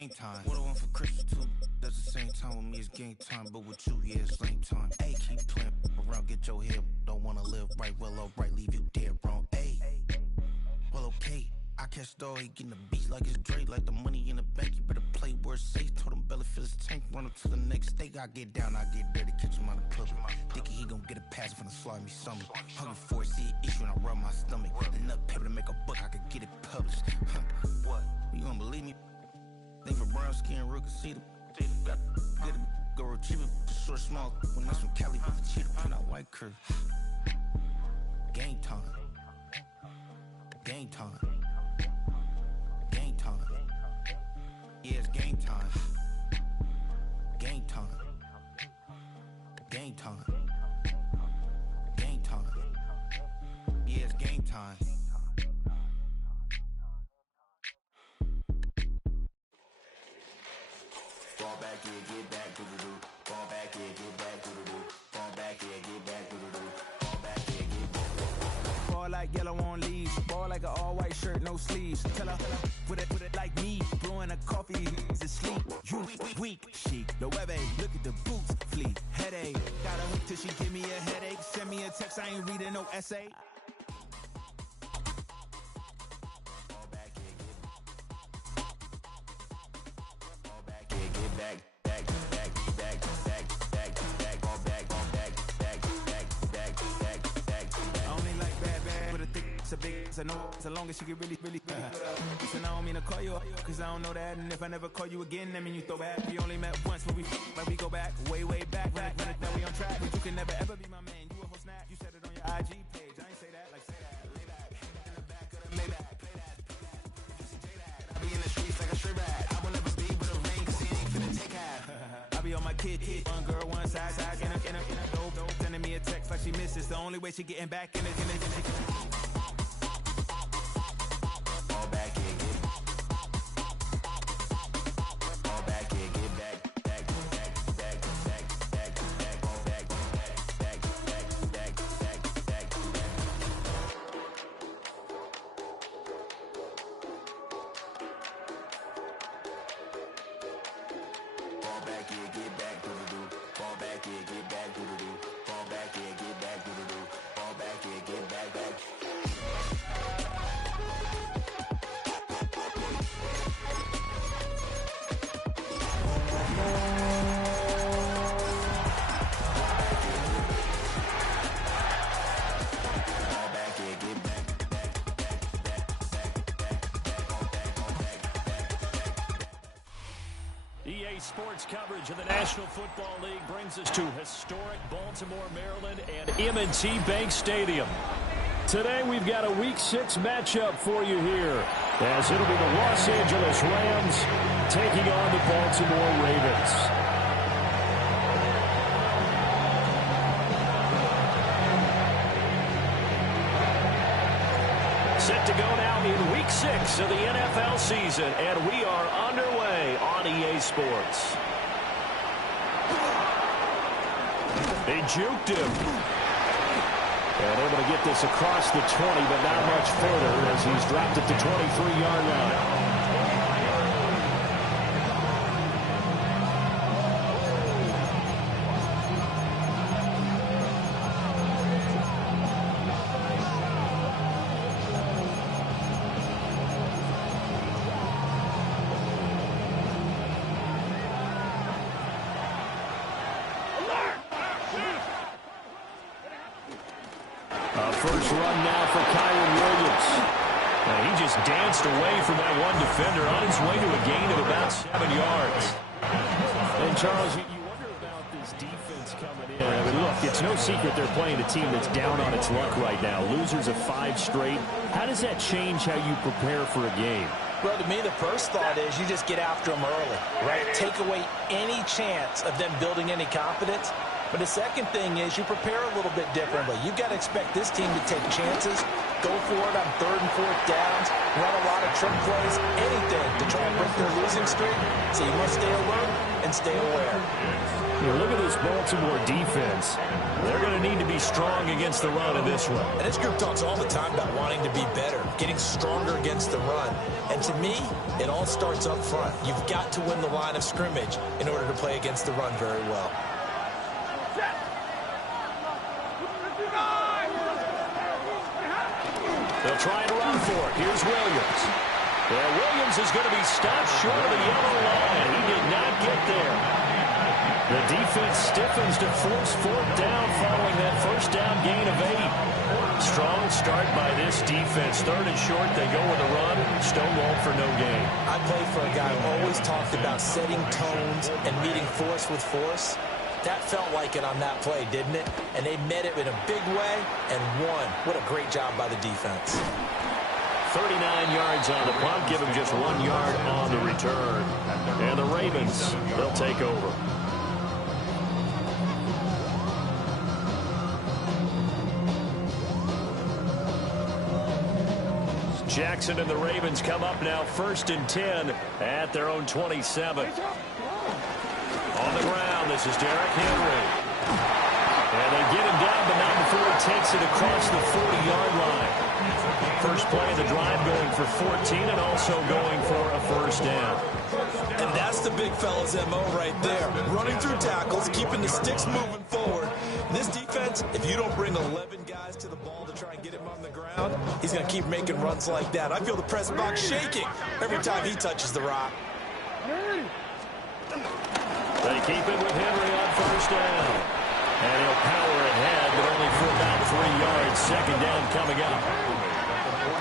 Game time. What I want for Christmas too. At the same time with me it's game time, but with you, yeah, it's lame time. Ayy, keep playing around, get your head. Don't wanna live right, well, alright, leave you dead wrong. Ayy, well, okay. I catch the dog, he getting the beats like it's Drake, like the money in the bank. You better play where it's safe. Told him belly fill his tank, run up to the next steak. I get down, I get dirty, catch him on the club. Thinking he gon' get a pass from the slimy stomach. Hungry for it, see an issue and I rub my stomach. Enough paper to make a book, I could get it published. What? You don't believe me? Think for brown skin, real can see them. Got get it, go retrieve it, short, small. When that's from Cali, with the cheetah print out white curve. Game time. Game time. Game time. Yeah, it's game time. Game time. Game time. Game time. Yeah, it's game time. Fall back, yeah, get back, doo-doo-doo. Fall back, yeah, get back, doo-doo-doo. Fall back, yeah, get back, doo-doo-doo. Fall back, yeah, get back. Ball like yellow on leaves. Ball like an all-white shirt, no sleeves. Tell her, put it like me. Blowing a coffee, he's asleep. You weak, chic. The web look at the boots, fleet. Headache, got a hook till she give me a headache. Send me a text, I ain't reading no essay. Fall back, yeah, get back, back, back, back, back, back, back, fall back, back, back, back, back, back, back. I only like bad, but a thick, it's a big, it's a no, so long as she get really. Listen, I don't mean to call you up, cause I don't know that, and if I never call you again, that mean you throw back. We only met once, but we go back, way back, when it now we on track, but you can never ever be my man, you a whole snap, you said it on your IG page, I ain't say that, like say that, lay back, in the back of the Maybach, play that, I be in the streets like a straight rat, I will never be with a ring, cause he ain't finna take half. I be on my kid, one girl, one side, in a dope, sending me a text like she misses, the only way she getting back in it, Fall back, yeah, get fall back, yeah, get back, back, back, back, back, back, back, fall back, back, back, back, back, back, back, back. Fall back, yeah, get back, doo-doo-doo. Fall back, yeah, get back, doo-doo-doo. Fall back, yeah, get back, doo-doo-doo. Fall back, yeah, get back, back. EA Sports coverage of the National Football League brings us to historic Baltimore, Maryland and M&T Bank Stadium. Today we've got a Week 6 matchup for you here, as it'll be the Los Angeles Rams taking on the Baltimore Ravens. Set to go now in Week 6 of the NFL season, and we are underway on EA Sports. They juked him. And able to get this across the 20, but not much further as he's dropped it to 23-yard line. First run now for Kyron Williams. Now he just danced away from that one defender on his way to a gain of about 7 yards. And Charles, you wonder about this defense coming in. I mean, look, it's no secret they're playing a team that's down on its luck right now. Losers of 5 straight. How does that change how you prepare for a game? Well, to me, the first thought is you just get after them early, right? Take away any chance of them building any confidence. But the second thing is you prepare a little bit differently. You've got to expect this team to take chances go for it on 3rd and 4th downs, run a lot of trick plays, anything to try and break their losing streak. So you must stay alert and stay aware. You look at this Baltimore defense. They're going to need to be strong against the run in this one. And this group talks all the time about wanting to be better, getting stronger against the run. And to me, it all starts up front. You've got to win the line of scrimmage in order to play against the run very well. They'll try and run for it. Here's Williams. Yeah, Williams is going to be stopped short of the yellow line. He did not get there. The defense stiffens to force 4th down following that first down gain of 8. Strong start by this defense. 3rd and short, they go with a run. Stonewalled for no gain. I played for a guy who always talked about setting tones and meeting force with force. That felt like it on that play, didn't it? And they met it in a big way and won. What a great job by the defense. 39 yards on the punt. Give him just 1 yard on the return. And the Ravens, they'll take over. Jackson and the Ravens come up now 1st and 10 at their own 27. On the ground, this is Derrick Henry. And they get him down, but not before he takes it across the 40-yard line. First play of the drive going for 14 and also going for a first down. And that's the big fella's MO right there. Running through tackles, keeping the sticks moving forward. This defense, if you don't bring 11 guys to the ball to try and get him on the ground, he's going to keep making runs like that. I feel the press box shaking every time he touches the rock. They keep it with Henry on first down. And he'll power ahead, but only for about 3 yards. Second down coming up.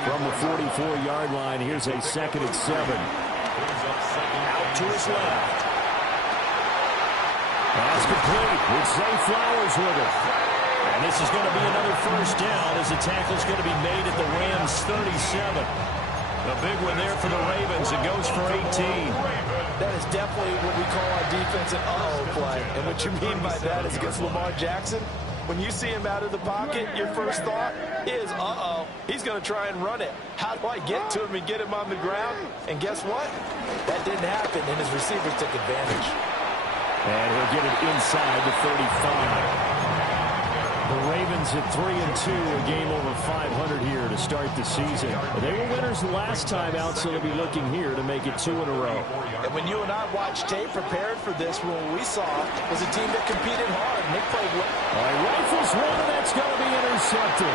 From the 44-yard line, here's a 2nd and 7. Out to his left. Pass complete with Zay Flowers with it. And this is going to be another first down as the tackle's going to be made at the Rams' 37. A big one there for the Ravens. It goes for 18. That is definitely what we call our defense an uh-oh play. And what you mean by that is against Lamar Jackson, when you see him out of the pocket, your first thought is, uh-oh, he's going to try and run it. How do I get to him and get him on the ground? And guess what? That didn't happen, and his receivers took advantage. And he'll get it inside the 35. The Ravens at 3-2, a game over 500 here to start the season. They were winners the last time out, so they'll be looking here to make it 2 in a row. And when you and I watched tape prepared for this, what we saw was a team that competed hard, and they played well. All right, rifles one, and that's going to be intercepted.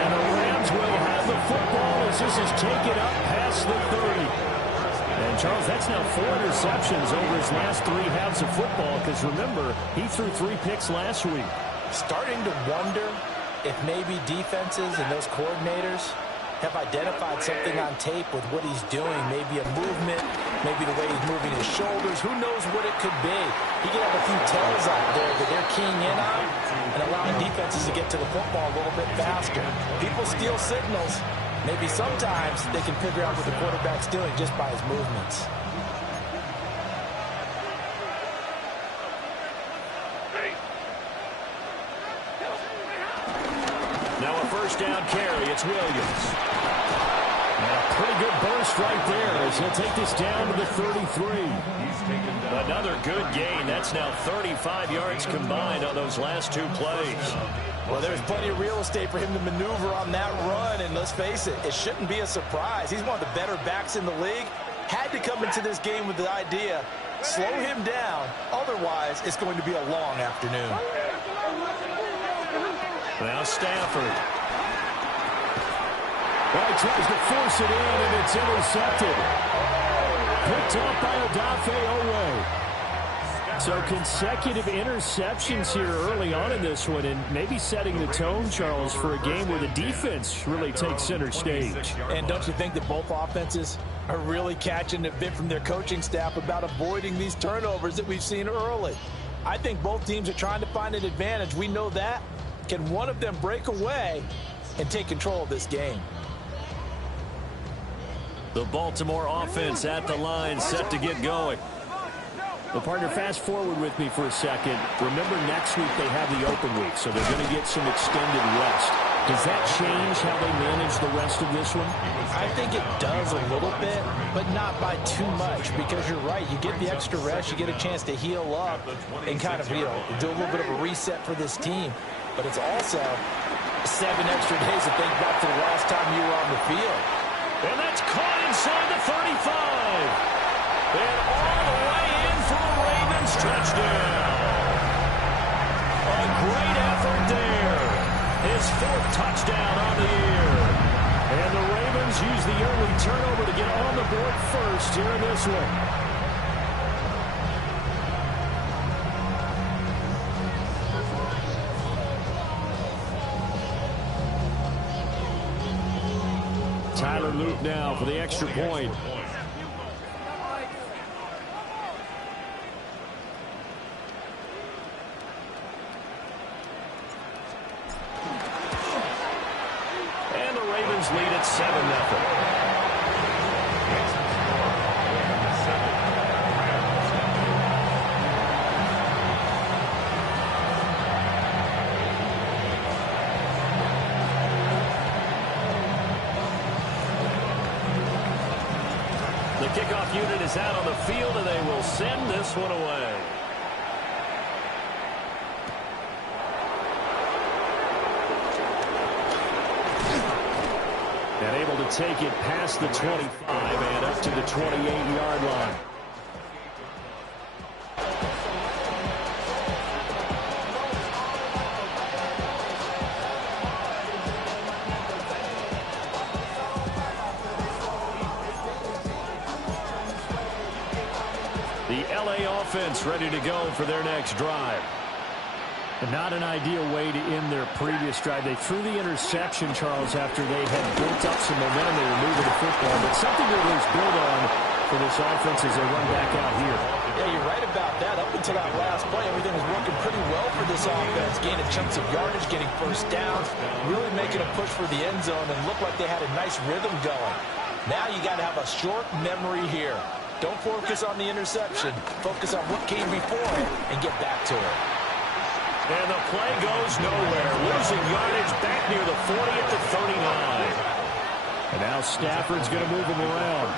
And the Rams will have the football as this is taken up past the 30. And, Charles, that's now 4 interceptions over his last 3 halves of football because, remember, he threw 3 picks last week. Starting to wonder if maybe defenses and those coordinators have identified something on tape with what he's doing. Maybe a movement, maybe the way he's moving his shoulders. Who knows what it could be? He could have a few tells out there that they're keying in on and allowing defenses to get to the football a little bit faster. People steal signals. Maybe sometimes they can figure out what the quarterback's doing just by his movements. Now a first down carry. It's Williams. And a pretty good burst right there as he'll take this down to the 33. Another good gain. That's now 35 yards combined on those last 2 plays. Well, there's plenty of real estate for him to maneuver on that run, and let's face it, it shouldn't be a surprise. He's one of the better backs in the league. Had to come into this game with the idea, slow him down, otherwise it's going to be a long afternoon. Now Stafford. Well, he tries to force it in, and it's intercepted. Picked up by Odafe Oweh. So consecutive interceptions here early on in this one, and maybe setting the tone, Charles, for a game where the defense really takes center stage. And don't you think that both offenses are really catching a bit from their coaching staff about avoiding these turnovers that we've seen early? I think both teams are trying to find an advantage. We know that. Can one of them break away and take control of this game? The Baltimore offense at the line, set to get going. Well, partner, fast forward with me for a second. Remember, next week they have the open week, so they're going to get some extended rest. Does that change how they manage the rest of this one? I think it does a little bit, but not by too much, because you're right. You get the extra rest, you get a chance to heal up and kind of, do a little bit of a reset for this team. But it's also 7 extra days to think back to the last time you were on the field. And that's caught inside the 35. And all the way in for a Ravens touchdown. A great effort there. His 4th touchdown on the year. And the Ravens use the early turnover to get on the board first here in this one. Tyler Luke now for the extra point. And the Ravens lead at 7-0. The kickoff unit is out on the field, and they will send this one away. And able to take it past the 25 and up to the 28-yard line. The LA offense ready to go for their next drive. Not an ideal way to end their previous drive. They threw the interception, Charles, after they had built up some momentum. They were moving the football, but something to at least build on for this offense as they run back out here. Yeah, you're right about that. Up until that last play, everything was working pretty well for this offense. Gaining chunks of yardage, getting first downs, really making a push for the end zone, and looked like they had a nice rhythm going. Now you got to have a short memory here. Don't focus on the interception. Focus on what came before it and get back to it. And the play goes nowhere. Losing yardage back near the 40 at the 39. And now Stafford's going to move him around.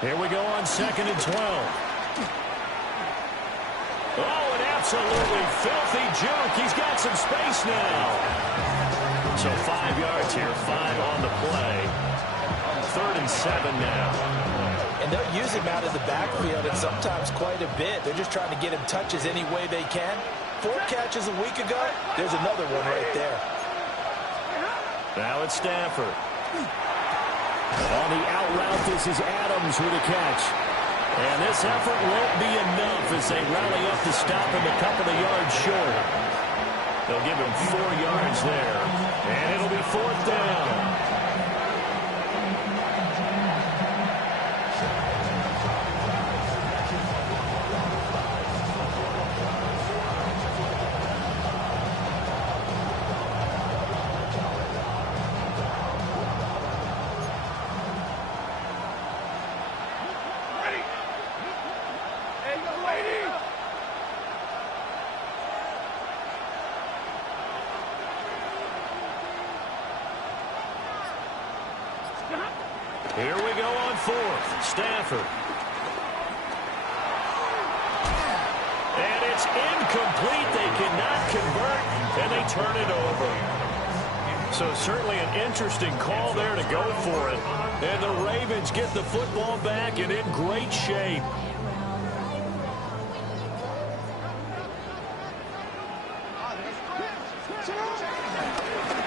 Here we go on 2nd and 12. Oh, an absolutely filthy juke. He's got some space now. So 5 yards here, 5 on the play. 3rd and 7 now. And they'll use him out of the backfield, and sometimes quite a bit. They're just trying to get him touches any way they can. 4 catches a week ago. There's another one right there. Now it's Stafford. On the out route, this is Adams with a catch. And this effort won't be enough as they rally up to stop him a couple of yards short. They'll give him 4 yards there. And it'll be 4th down. Here we go on 4th. Stafford. And it's incomplete. They cannot convert, and they turn it over. So certainly an interesting call there to go for it. And the Ravens get the football back and in great shape.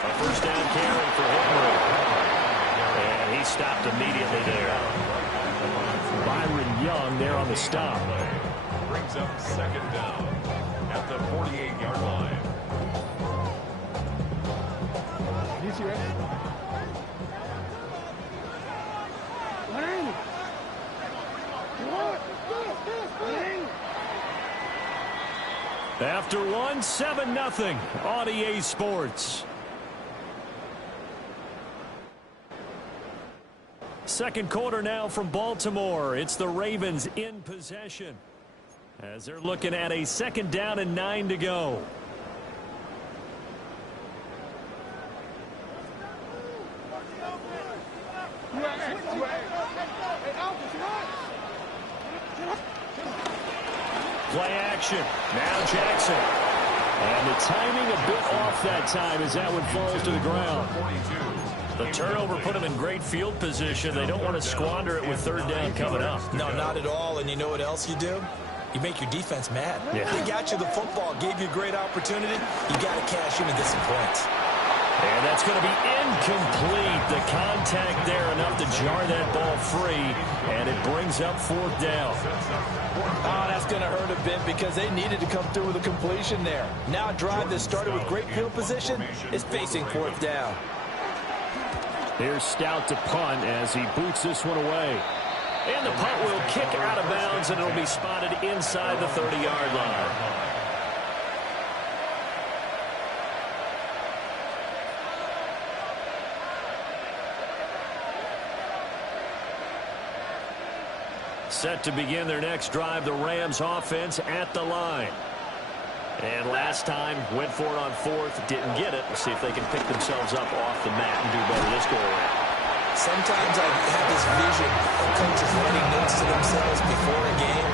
A first down carry for Henry. And he stopped immediately there. Byron Young there on the stop. Brings up 2nd down at the 48-yard line. After one, 7-0 on EA Sports. Second quarter now from Baltimore. It's the Ravens in possession. As they're looking at a 2nd down and 9 to go. Play action. Now Jackson. And the timing a bit off that time as that one falls to the ground. The turnover put them in great field position. They don't want to squander it with 3rd down coming up. No, not at all. And you know what else you do? You make your defense mad. Yeah. They got you the football, gave you a great opportunity. You got to cash in and get some points. And that's going to be incomplete. The contact there enough to jar that ball free, and it brings up 4th down. Oh, that's going to hurt a bit because they needed to come through with a completion there. Now a drive that started with great field position is facing 4th down. Here's Stout to punt as he boots this one away. And the punt will kick out of bounds, and it'll be spotted inside the 30-yard line. Set to begin their next drive, the Rams offense at the line. And last time, went for it on 4th, didn't get it. We'll see if they can pick themselves up off the mat and do better this go-around. Sometimes I have this vision of coaches writing notes to themselves before a game.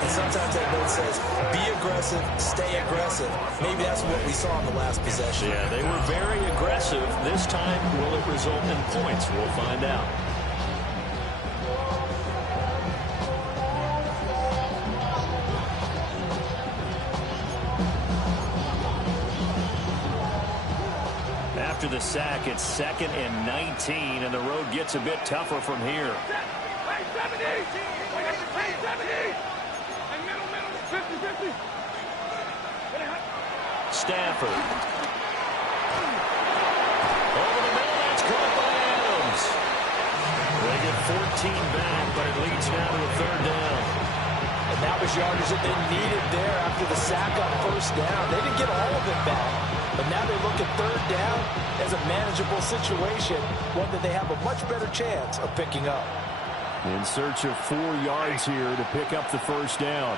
And sometimes that note says, be aggressive, stay aggressive. Maybe that's what we saw in the last possession. Yeah, they were very aggressive. This time, will it result in points? We'll find out. After the sack, it's 2nd and 19, and the road gets a bit tougher from here. Stafford. Over the middle, that's caught by Adams. They get 14 back, but it leads now to a 3rd down. And that was yardage that they needed there after the sack on 1st down. They didn't get all of it back. But now they look at 3rd down as a manageable situation, one that they have a much better chance of picking up. In search of 4 yards here to pick up the 1st down.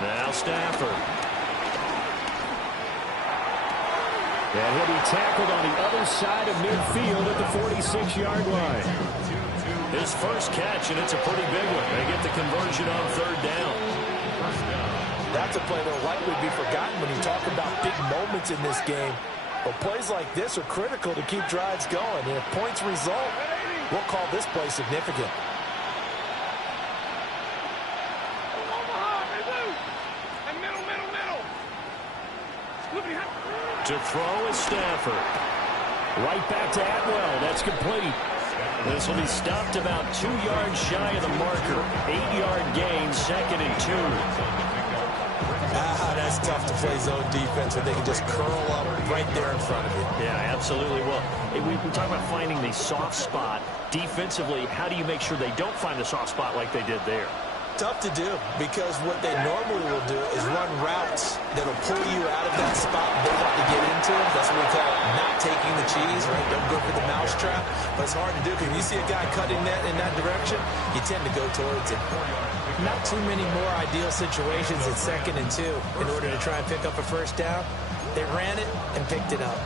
Now Stafford. And he'll be tackled on the other side of midfield at the 46-yard line. His first catch, and it's a pretty big one. They get the conversion on 3rd down. That's a play that will likely be forgotten when you talk about big moments in this game. But plays like this are critical to keep drives going. And if points result, we'll call this play significant. To throw is Stafford. Right back to Atwell. That's complete. This will be stopped about 2 yards shy of the marker. 8-yard gain, 2nd and 2. That's tough to play zone defense when they can just curl up right there in front of you. Yeah, absolutely. Well, we talk about finding the soft spot. Defensively, how do you make sure they don't find the soft spot like they did there? Tough to do because what they normally will do is run routes that will pull you out of that spot they want to get into. That's what we call not taking the cheese, right? Don't go for the mousetrap. But it's hard to do because when you see a guy cutting that in that direction, you tend to go towards it. Not too many more ideal situations at 2nd and 2 in order to try and pick up a 1st down. They ran it and picked it up.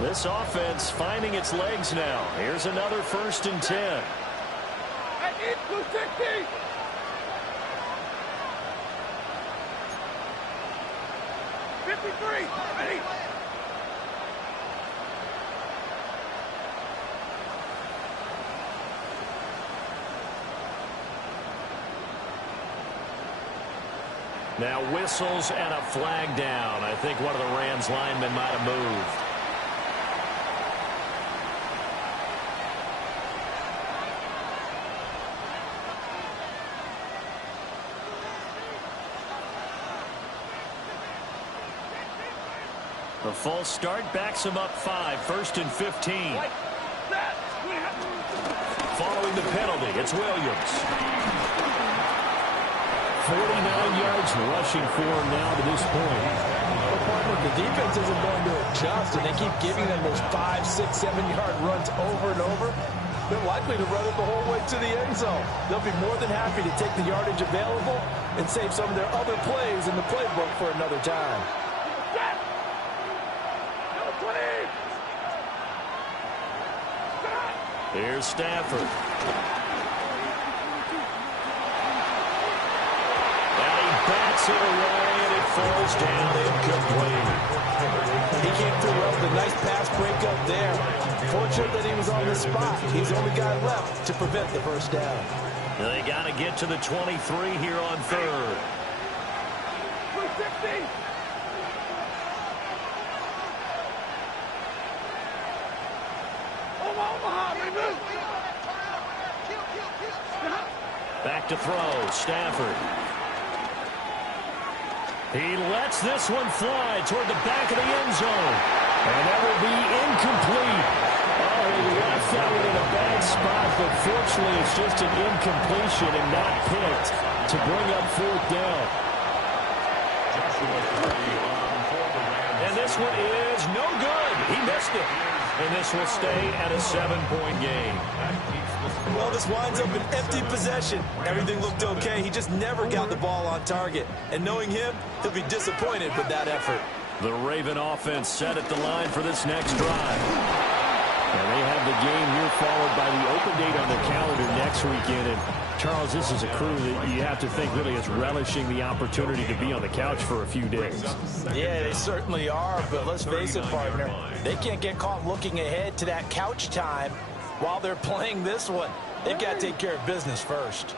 This offense finding its legs now. Here's another 1st and 10. 53, ready. Now whistles and a flag down. I think one of the Rams linemen might have moved. The false start backs him up 5, 1st and 15. Following the penalty, it's Williams. 49 yards rushing for him now to this point. Well, partner, the defense isn't going to adjust, and they keep giving them those 5, 6, 7-yard runs over and over. They're likely to run it the whole way to the end zone. They'll be more than happy to take the yardage available and save some of their other plays in the playbook for another time. Here's Stafford. And he bats it away, and it falls down incomplete. He came through well with a nice pass breakup there. Fortunate that he was on the spot. He's the only guy left to prevent the first down. They got to get to the 23 here on third. Back to throw, Stafford. He lets this one fly toward the back of the end zone. And that will be incomplete. Oh, he left that one in a bad spot, but fortunately it's just an incompletion and not picked to bring up fourth down. And this one is no good. He missed it. And this will stay at a 7-point game. Well, this winds up an empty possession. Everything looked okay. He just never got the ball on target. And knowing him, he'll be disappointed with that effort. The Raven offense set at the line for this next drive. And they have the game here followed by the open date on their calendar next weekend. And Charles, this is a crew that you have to think really is relishing the opportunity to be on the couch for a few days. Yeah, they certainly are, but let's face it, partner. They can't get caught looking ahead to that couch time while they're playing this one. They've got to take care of business first.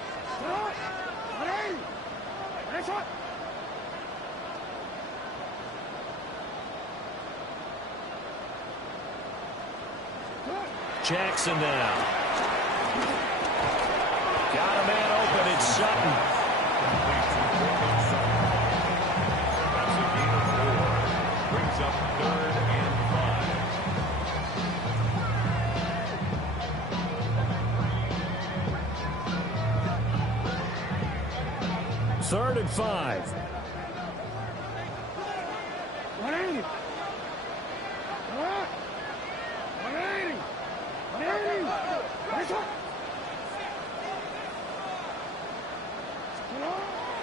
Jackson now. Got a man open. It's Sutton. That's a gain of 4. Brings up 3rd and 5. 3rd and 5.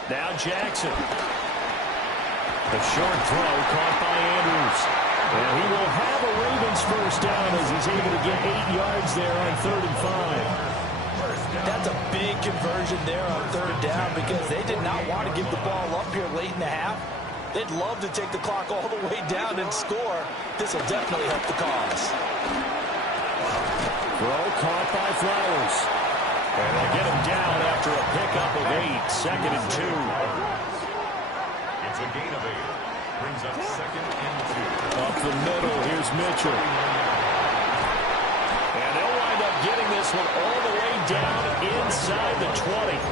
Now Jackson. The short throw caught by Andrews. And he will have a Ravens first down as he's able to get 8 yards there on 3rd and 5. That's a big conversion there on 3rd down because they did not want to give the ball up here late in the half. They'd love to take the clock all the way down and score. This will definitely help the cause. Throw caught by Flowers. And they get him down after a pickup of 8. 2nd and 2. It's a gain of 8. Brings up 2nd and 2. Up the middle, here's Mitchell. And they'll wind up getting this one all the way down inside the 20.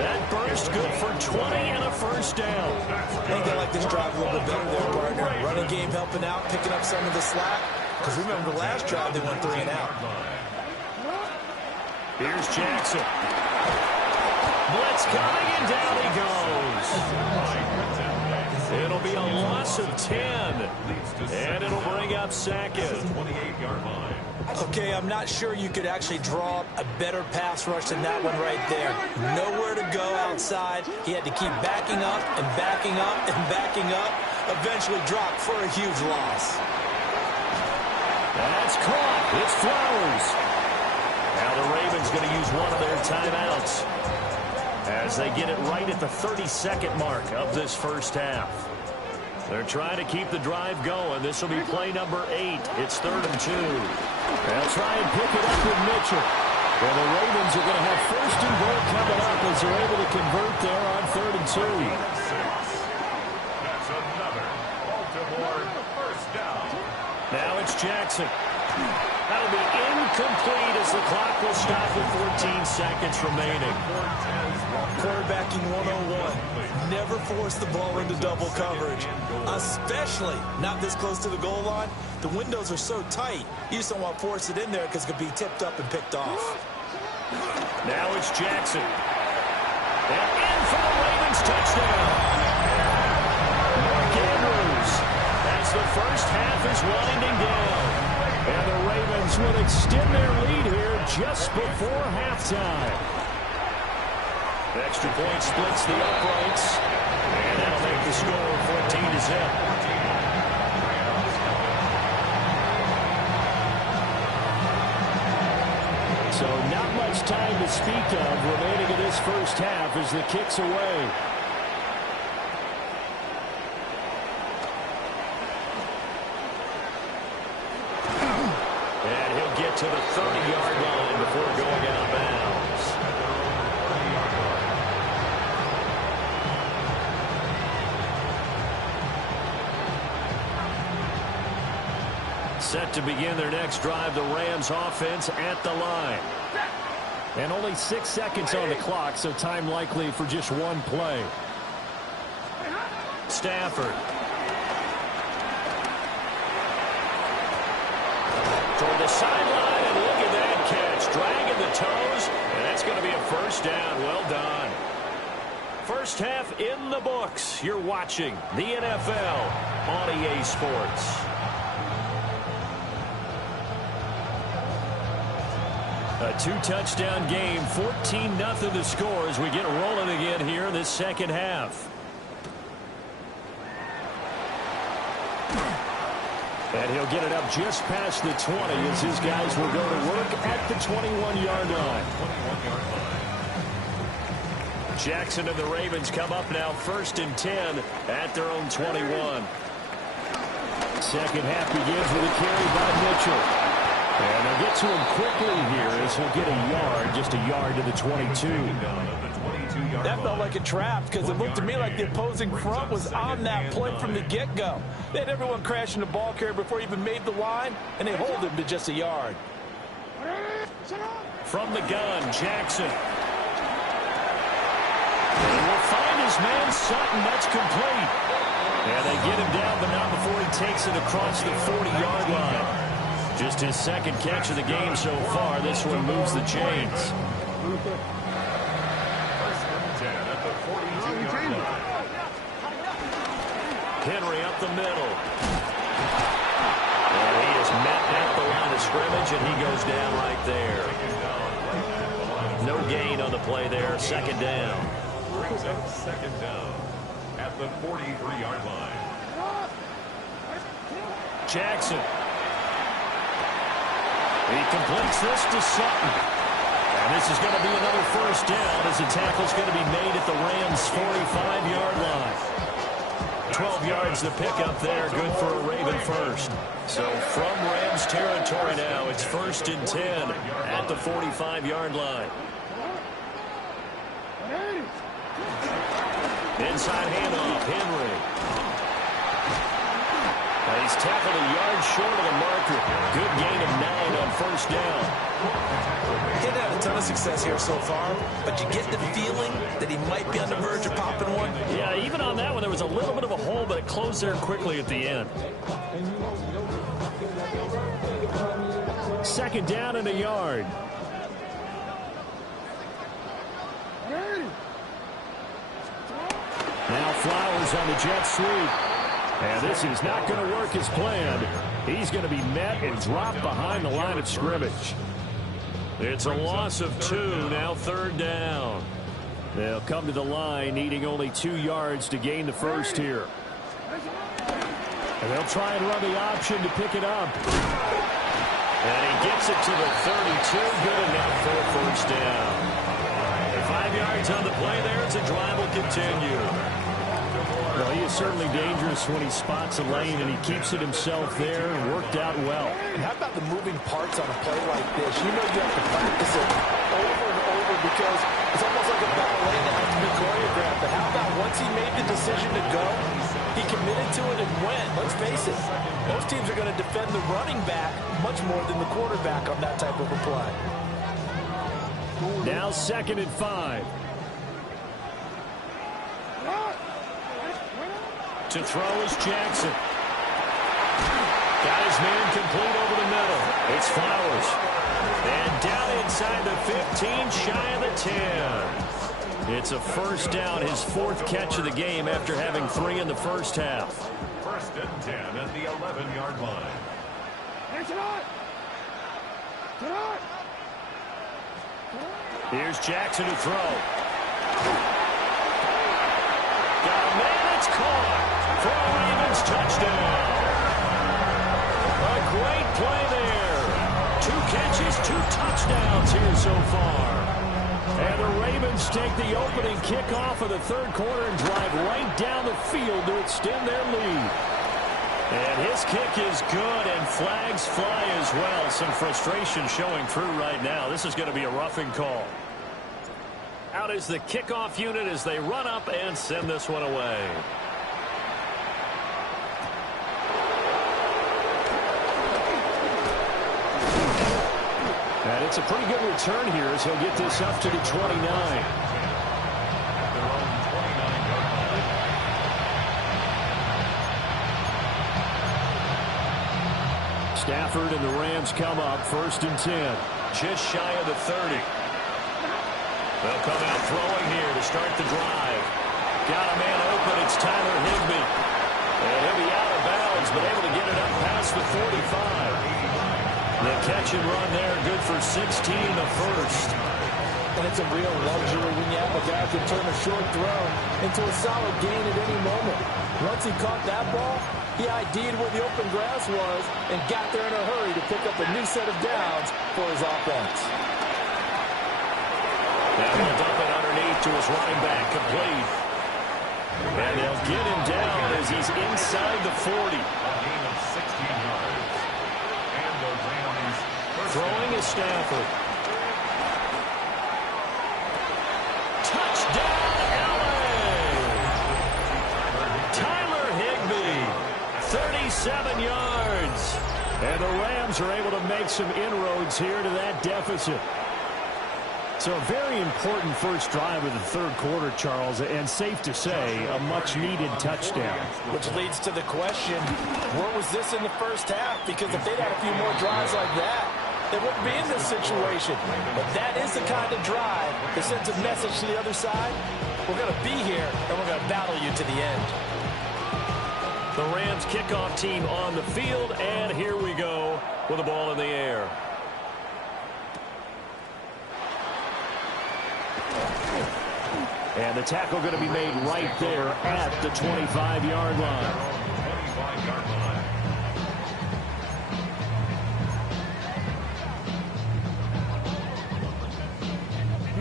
That burst good for 20 and a first down. I think they like this drive a little bit better there, partner. Running game helping out, picking up some of the slack. Because remember the last drive they went 3 and out. Here's Jackson. Blitz coming, and down he goes. It'll be a loss of 10. And it'll bring up 2nd. 28-yard line. Okay, I'm not sure you could actually draw up a better pass rush than that one right there. Nowhere to go outside. He had to keep backing up and backing up and backing up. Eventually dropped for a huge loss. That's caught. It's Flowers. Now the Ravens going to use one of their timeouts as they get it right at the 32nd mark of this first half. They're trying to keep the drive going. This will be play number 8. It's 3rd and 2. They'll try and pick it up with Mitchell. Well, the Ravens are going to have 1st and goal coming up as they're able to convert there on 3rd and 2. That's another Baltimore first down. Now it's Jackson. That'll be incomplete as the clock will stop with 14 seconds remaining. Quarterbacking 101. Never force the ball into double coverage, especially not this close to the goal line. The windows are so tight, you just don't want to force it in there because it could be tipped up and picked off. Now it's Jackson. And in for the touchdown. Mark Andrews as the first half is winding down. And the Ravens will extend their lead here just before halftime. Extra point splits the uprights. And that'll make the score 14-0. So not much time to speak of remaining in this first half as the kick's away. And he'll get to the 30-yard line before going out of bounds. Set to begin their next drive, the Rams offense at the line. And only 6 seconds on the clock, so time likely for just one play. Stafford. Toward the sideline, and look at that catch. Dragging the toes, and that's going to be a first down. Well done. First half in the books. You're watching the NFL on EA Sports. A two-touchdown game, 14-0 the score as we get rolling again here in this second half. And he'll get it up just past the 20 as his guys will go to work at the 21-yard line. Jackson and the Ravens come up now 1st and 10 at their own 21. Second half begins with a carry by Mitchell. And they'll get to him quickly here as he'll get a yard, just a yard to the 22. That felt like a trap because it looked to me like the opposing front was on that play from the get-go. They had everyone crashing the ball carrier before he even made the line, and they hold him to just a yard. From the gun, Jackson. And will find his man Sutton. That's complete. And they get him down, but not before he takes it across the 40-yard line. Just his second catch of the game so far. This one moves the chains. Henry up the middle. And he is met at the line of scrimmage, and he goes down right there. No gain on the play there. Second down. Brings up second down at the 43-yard line. Jackson. He completes this to Sutton. And this is going to be another first down as the tackle's going to be made at the Rams' 45-yard line. 12 yards to pick up there. Good for a Raven first. So from Rams territory now, it's 1st and 10 at the 45-yard line. Inside handoff, Henry. He's tackled a yard short of the marker. Good gain of 9 on first down. He had a ton of success here so far, but you get the feeling that he might be on the verge of popping one. Yeah, even on that one, there was a little bit of a hole, but it closed there quickly at the end. Second down and a yard. Now Flowers on the jet sweep. And this is not going to work as planned. He's going to be met and dropped behind the line of scrimmage. It's a loss of 2, now 3rd down. They'll come to the line needing only 2 yards to gain the first here. And they'll try and run the option to pick it up. And he gets it to the 32. Good enough for a first down. 5 yards on the play there as the drive will continue. Well, he is certainly dangerous when he spots a lane, and he keeps it himself there and worked out well. And how about the moving parts on a play like this? You know you have to practice it over and over because it's almost like a ballet that has to be choreographed. But how about once he made the decision to go, he committed to it and went. Let's face it, most teams are going to defend the running back much more than the quarterback on that type of a play. Now 2nd and 5. To throw is Jackson. Got his man complete over the middle. It's Flowers. And down inside the 15, shy of the 10. It's a first down, his 4th catch of the game after having 3 in the first half. First and 10 at the 11-yard line. Here's Jackson to throw. Got a man, it's caught for a Ravens touchdown. A great play there. 2 catches, 2 touchdowns here so far. And the Ravens take the opening kickoff of the 3rd quarter and drive right down the field to extend their lead. And his kick is good, and flags fly as well. Some frustration showing through right now. This is going to be a roughing call. Out is the kickoff unit as they run up and send this one away. And it's a pretty good return here as he'll get this up to the 29. Stafford and the Rams come up 1st and 10. Just shy of the 30. They'll come out throwing here to start the drive. Got a man open. It's Tyler Higbee. And he'll be out of bounds, but able to get it up past the 45. The catch and run there, good for 16 the first. And it's a real luxury when you have a guy who can turn a short throw into a solid gain at any moment. Once he caught that ball, he ID'd where the open grass was and got there in a hurry to pick up a new set of downs for his offense. Now he'll dump it underneath to his running back, complete. And they'll get him down as he's inside the 40. Throwing is Stafford. Touchdown, LA! Tyler Higbee, 37 yards. And the Rams are able to make some inroads here to that deficit. So a very important first drive of the 3rd quarter, Charles, and safe to say, a much-needed touchdown. Which leads to the question, where was this in the first half? Because if they'd had a few more drives like that, they wouldn't be in this situation. But that is the kind of drive that sends a message to the other side. We're going to be here, and we're going to battle you to the end. The Rams kickoff team on the field, and here we go with the ball in the air. And the tackle going to be made right there at the 25-yard line.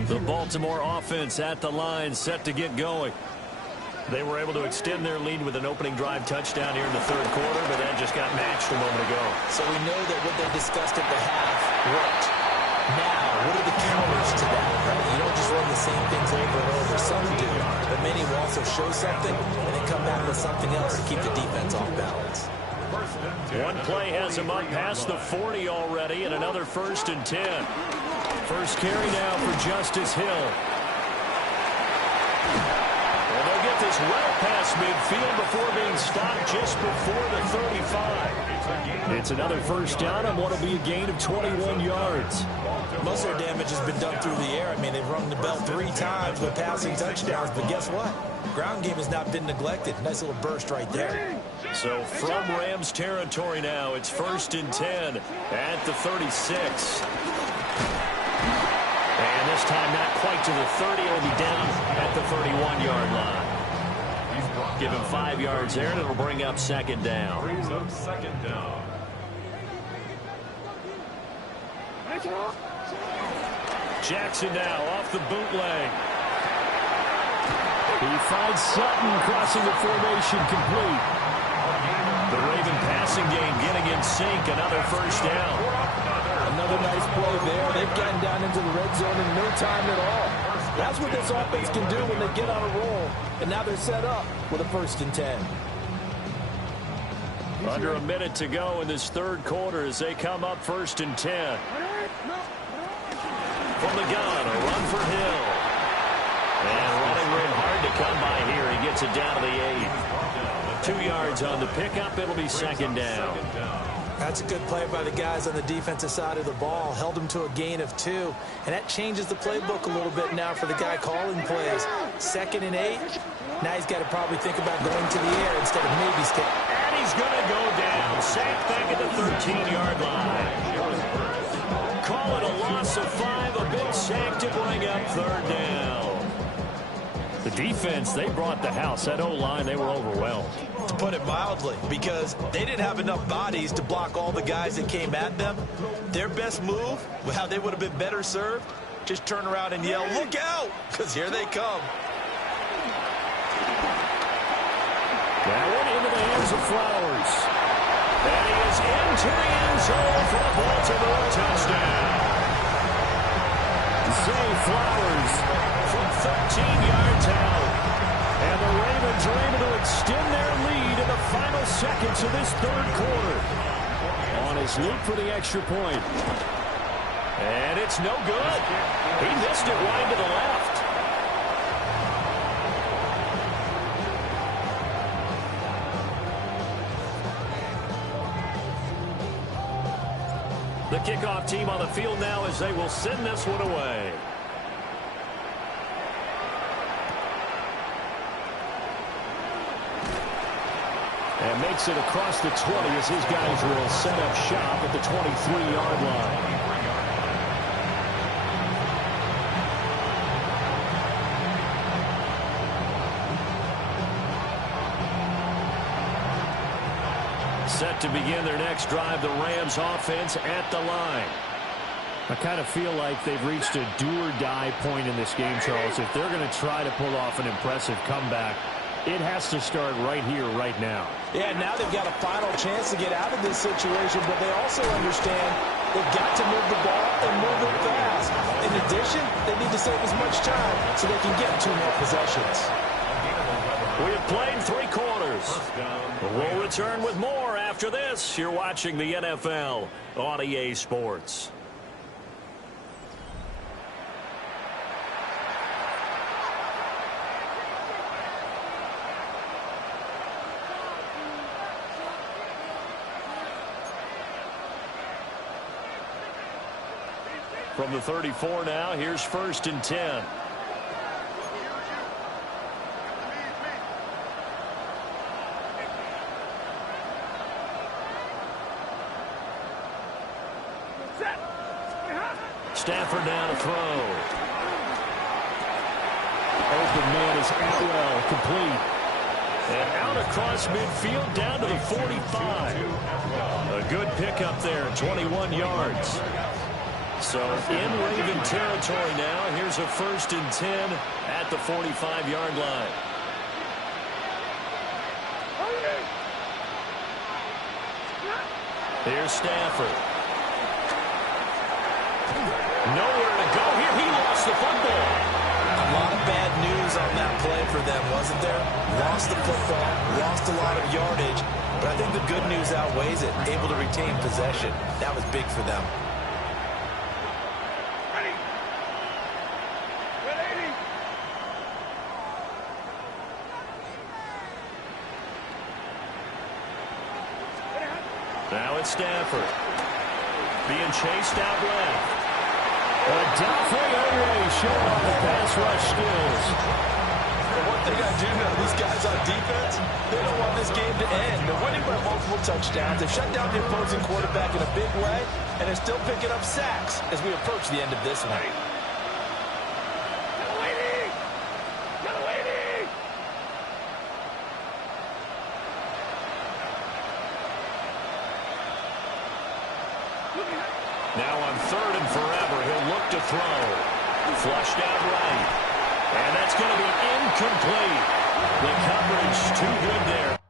The Baltimore offense at the line, set to get going. They were able to extend their lead with an opening drive touchdown here in the 3rd quarter, but that just got matched a moment ago. So we know that what they discussed at the half worked. Now, what are the counters to that, right? You don't just run the same things over and over. Some do, but many will also show something and then come back with something else to keep the defense off balance. One play has him up past the 40 already, and another 1st and 10. First carry now for Justice Hill. And they'll get this well past midfield before being stopped just before the 35. It's another first down on what will be a gain of 21 yards. Most of their damage has been done through the air. I mean, they've rung the bell 3 times with passing touchdowns, but guess what? Ground game has not been neglected. Nice little burst right there. So from Rams territory now, it's 1st and 10 at the 36. And this time not quite to the 30. It'll be down at the 31-yard line. Give him 5 yards there, and it'll bring up 2nd down. Brings up 2nd down. Jackson now off the bootleg. He finds Sutton crossing the formation, complete. The Raven passing game getting in sync. Another first down. Another nice play there. They've gotten down into the red zone in no time at all. That's what this offense can do when they get on a roll. And now they're set up with a 1st and 10. Under a minute to go in this 3rd quarter as they come up 1st and 10. From the gun, a run for Hill. And running room hard to come by here. He gets it down to the 8. 2 yards on the pickup. It'll be 2nd down. That's a good play by the guys on the defensive side of the ball. Held them to a gain of 2. And that changes the playbook a little bit now for the guy calling plays. 2nd and 8. Now he's got to probably think about going to the air instead of maybe staying. And he's going to go down. Sacked back at the 13-yard line. Call it a loss of 5. A big sack to bring up 3rd down. The defense, they brought the house. That O-line, they were overwhelmed. To put it mildly, because they didn't have enough bodies to block all the guys that came at them. Their best move, how they would have been better served, just turn around and yell, "Look out!" Because here they come. That one into the hands of Flowers. And he is into the end zone for a Baltimore touchdown. Zay Flowers from 13 yards out. And the Ravens are able to extend their lead in the final seconds of this 3rd quarter. On his loop for the extra point. And it's no good. He missed it wide to the left. The kickoff team on the field now as they will send this one away. And makes it across the 20 as his guys will set up shop at the 23-yard line. Set to begin their next drive, the Rams offense at the line. I kind of feel like they've reached a do-or-die point in this game, Charles. If they're going to try to pull off an impressive comeback, it has to start right here, right now. Yeah, now they've got a final chance to get out of this situation, but they also understand they've got to move the ball and move it fast. In addition, they need to save as much time so they can get 2 more possessions. We have played 3 quarters. We'll return with more after this. You're watching the NFL on EA Sports. From the 34 now, here's 1st and 10. Stafford now to throw. Open man is Atwell, complete. And out across midfield down to the 45. A good pickup there, 21 yards. So in Raven territory now. Here's a 1st and 10 at the 45-yard line. Here's Stafford. Nowhere to go here. He lost the football. A lot of bad news on that play for them, wasn't there? Lost the football, lost a lot of yardage, but I think the good news outweighs it. Able to retain possession. That was big for them. Now it's Stafford. Being chased out left. Adolfo showing off the pass rush skills. And one thing I do know, these guys on defense, they don't want this game to end. They're winning by multiple touchdowns. They've shut down the opposing quarterback in a big way, and they're still picking up sacks as we approach the end of this one. Now on 3rd and forever, he'll look to throw. Flushed out right. And that's going to be incomplete. The coverage too good there.